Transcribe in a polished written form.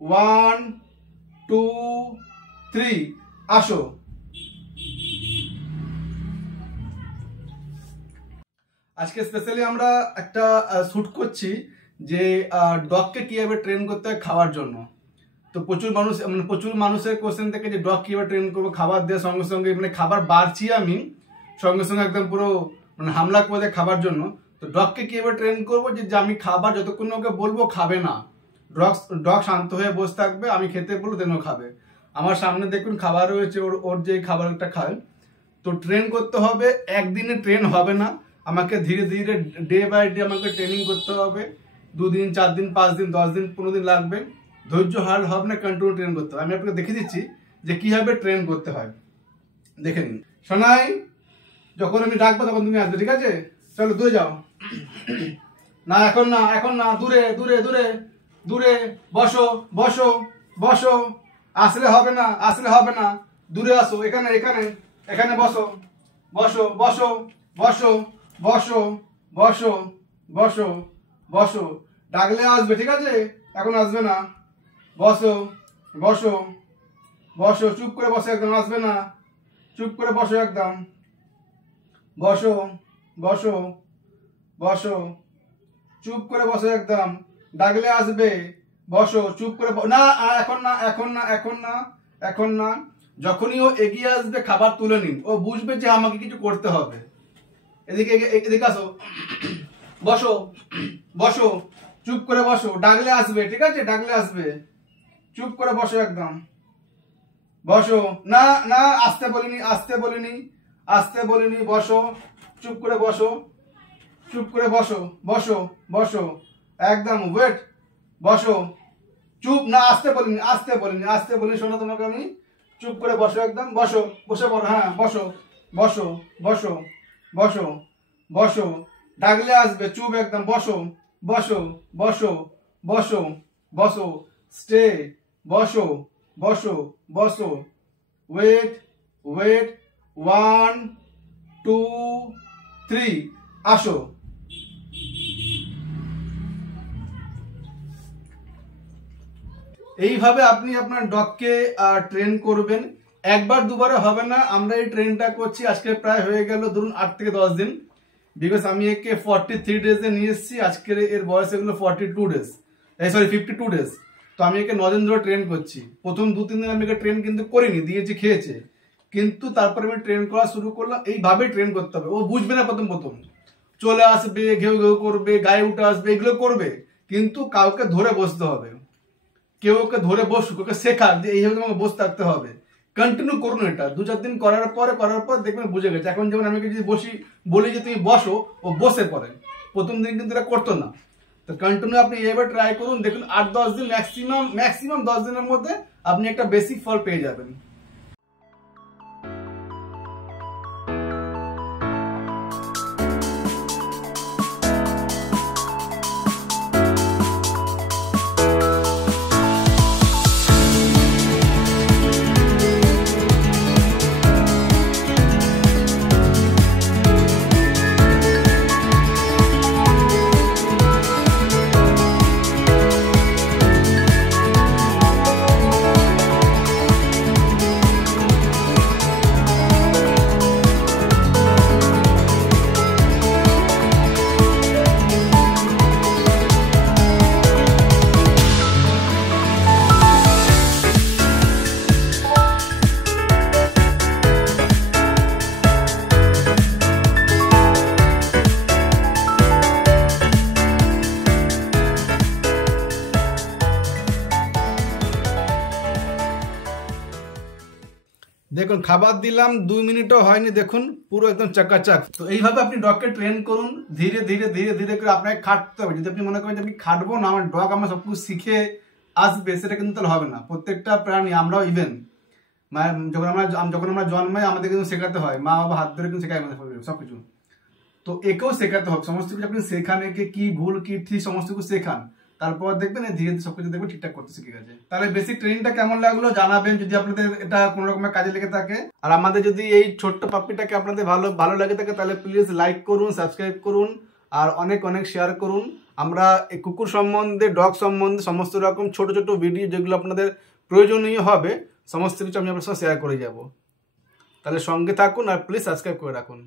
1 2 3 আসো। আজকে স্পেশালি আমরা একটা শুট করছি যে ডগকে কিভাবে ট্রেন করতে হয় খাওয়ার জন্য। তো প্রচুর মানুষের কোশ্চেন থেকে যে ডগ কিভাবে ট্রেন করবো, খাবার দেওয়ার সঙ্গে সঙ্গে খাবার বাড়ছি আমি সঙ্গে সঙ্গে একদম পুরো হামলা করে দেয় খাবার জন্য। তো ডগকে কিভাবে ট্রেন করবো যে আমি খাবার যতক্ষণ ওকে বলবো খাবে না, ডগ শান্ত হয়ে বসে থাকবে, আমি খেতে বলবো দেন ও খাবে। আমার সামনে দেখুন খাবার রয়েছে, ওর যে খাবারটা খায়। তো ট্রেন করতে হবে, একদিনে ট্রেন হবে না, আমাকে ধীরে ধীরে ডে বাই ডে আমাকে ট্রেনিং করতে হবে। 2 দিন 4 দিন 5 দিন 10 দিন 15 দিন লাগবে, ধৈর্য হার হবে না, কন্টিনিউ ট্রেন করতে হবে। আমি আপনাকে দেখে দিচ্ছি যে কিভাবে ট্রেন করতে হয়, দেখে নিন। শোনাই, যখন আমি ডাকবো তখন তুমি আসবে, ঠিক আছে? চলো দূরে যাও। না এখন না, এখন না, দূরে দূরে দূরে দূরে বসো বসো বসো। আসলে হবে না, আসলে হবে না, দূরে আসো, এখানে এখানে এখানে বসো বসো বসো বসো বসো বসো বসো বসো। ডাকলে আসবে, ঠিক আছে? এখন আসবে না, বসো বসো বসো, চুপ করে বসো, একদম আসবে না, চুপ করে বসো একদম, বসো বসো বসো, চুপ করে বসো একদম, ডাকলে আসবে, বসো, চুপ করে না, এখন না, এখন না, এখন না, এখন না। যখনই ও এগিয়ে আসবে খাবার তুলে নিন, ও বুঝবে যে আমাকে কিছু করতে হবে। এদিকে এদিকে আসো, বসো বসো, চুপ করে বসো, ডাকলে আসবে, ঠিক আছে? ডাকলে আসবে, চুপ করে বসো একদম, বসো। না না, আসতে বলিনি, আসতে বলিনি, আসতে বলিনি, বসো, চুপ করে বসো, চুপ করে বসো, বসো বসো একদম, ওয়েট, বসো, চুপ, না আসতে বলিনি, আসতে বলিনি, আসতে বলিনি, শোনো তোমাকে আমি, চুপ করে বসো একদম, বসো, বসে পড়ো, হ্যাঁ বসো বসো বসো বসো বসো, ডাকলে আসবে, চুপ একদম, বসো বসো বসো বসো বসো, স্টে, বসো বসো বসো, ওয়েট ওয়েট, 1 2 3 আসো। এইভাবে আপনি আপনার ডগকে ট্রেন করবেন, একবার দুবারে হবে না। আমরা এই ট্রেনটা করছি আজকে প্রায় হয়ে গেল ধরুন 8 থেকে 10 দিন, বিকজ আমি একে 43 ডেজে নিয়ে এসেছি, আজকের এর বয়স এগুলো 42 ডেজ, সরি 52 ডেজ। তো আমি একে 9 দিন ধরে ট্রেন করছি। প্রথম 2-3 দিন আমি একে ট্রেন কিন্তু করিনি, দিয়েছি, খেয়েছে, কিন্তু তারপরে আমি ট্রেন করা শুরু করলাম। এইভাবে ট্রেন করতে হবে, ও বুঝবে না প্রথম প্রথম, চলে আসবে, ঘেউ ঘেউ করবে, গায়ে উঠে আসবে, এগুলো করবে, কিন্তু কাউকে ধরে বসতে হবে, কেউ ওকে ধরে বসুক, ওকে শেখাক যে এইভাবে তোমাকে বসে থাকতে হবে। কন্টিনিউ করুন এটা, 2-4 দিন করার পর দেখবেন বুঝে গেছে। এখন যেমন আমি যদি বলি যে তুমি বসো, ও বসে পড়ে। প্রথম দিন কিন্তু এটা করতো না। তো কন্টিনিউ আপনি এবার ট্রাই করুন, দেখুন 8-10 দিন, ম্যাক্সিমাম 10 দিনের মধ্যে আপনি একটা বেসিক ফল পেয়ে যাবেন। দেখুন খাবার দিলাম 2 মিনিটও হয়নি, দেখুন পুরো একদম চাকাচাক। তো এইভাবে আপনি ডগকে ট্রেন করুন, ধীরে ধীরে ধীরে ধীরে করে আপনাকে খাটতে হবে। যদি আপনি মনে করেন যে আমি খাটবো না, আমার ডগ আমার সবকিছু শিখে আসবে, সেটা কিন্তু তাহলে হবে না। প্রত্যেকটা প্রাণী, আমরাও ইভেন যখন আমরা জন্মাই আমাদের কিন্তু শেখাতে হয়, মা বাবা হাত ধরে কিন্তু শেখায় আমাদের সবকিছু। তো একেও শেখাতে হবে, সমস্ত কিছু আপনি শেখান, একে কি ভুল কি ঠিক সমস্ত কিছু শেখান, তারপর দেখবেন ধীরে ধীরে সবকিছু দেখবেন ঠিকঠাক করতে শিখে গেছে। তাহলে বেসিক ট্রেনিংটা কেমন লাগলো জানাবেন যদি আপনাদের এটা কোনো রকমের কাজে লেগে থাকে। আর আমাদের যদি এই ছোট্ট পাপ্পিটাকে আপনাদের ভালো লাগে থাকে তাহলে প্লিজ লাইক করুন, সাবস্ক্রাইব করুন, আর অনেক অনেক শেয়ার করুন। আমরা এই কুকুর সম্বন্ধে, ডগ সম্বন্ধে সমস্ত রকম ছোট ছোট ভিডিও যেগুলো আপনাদের প্রয়োজনীয় হবে সমস্ত কিছু আমি আপনার সঙ্গে শেয়ার করে যাব। তাহলে সঙ্গে থাকুন আর প্লিজ সাবস্ক্রাইব করে রাখুন।